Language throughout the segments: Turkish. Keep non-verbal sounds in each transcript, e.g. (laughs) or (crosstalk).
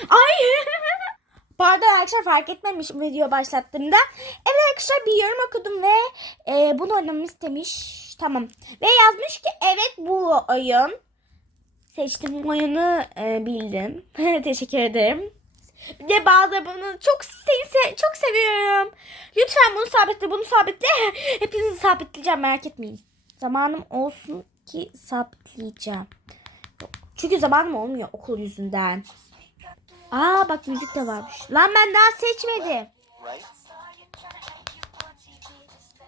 Ay. (laughs) Pardon arkadaşlar fark etmemişim video başlattığımda. Evet arkadaşlar bir yorum okudum ve e, bunu oynamamı istemiş. Tamam. Ve yazmış ki evet bu oyun. Seçtim oyunu e, bildim. (laughs) Teşekkür ederim. Bir de bazıları bunu çok se- çok seviyorum. Lütfen bunu sabitle bunu sabitle. (laughs) Hepinizi sabitleyeceğim merak etmeyin. Zamanım olsun ki sabitleyeceğim. Çünkü zamanım olmuyor okul yüzünden. Aa bak müzik de varmış. Lan ben daha seçmedim.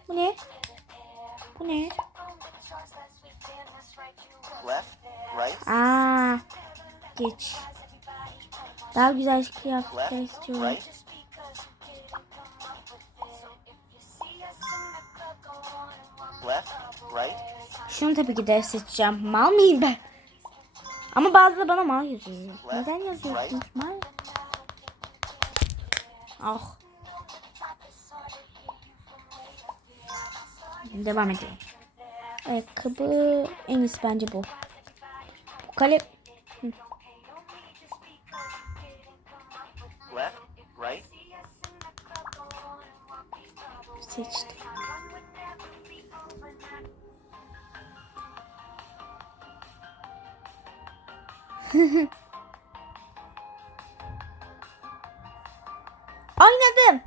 Bu ne? Bu ne? Aa geç. Daha güzel kıyafetler istiyorum. Şunu tabii ki de seçeceğim. Mal mıyım ben? Ama bazıları bana mal yazıyor. Neden yazıyorsunuz mal? Ah. Devam edelim. Ayakkabı en iyisi bence bu. Bu kalem? Right? seçtim. (laughs) Oynadım.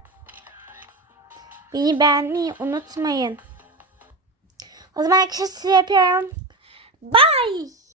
Beni beğenmeyi unutmayın. O zaman arkadaşlar yapıyorum. Bye.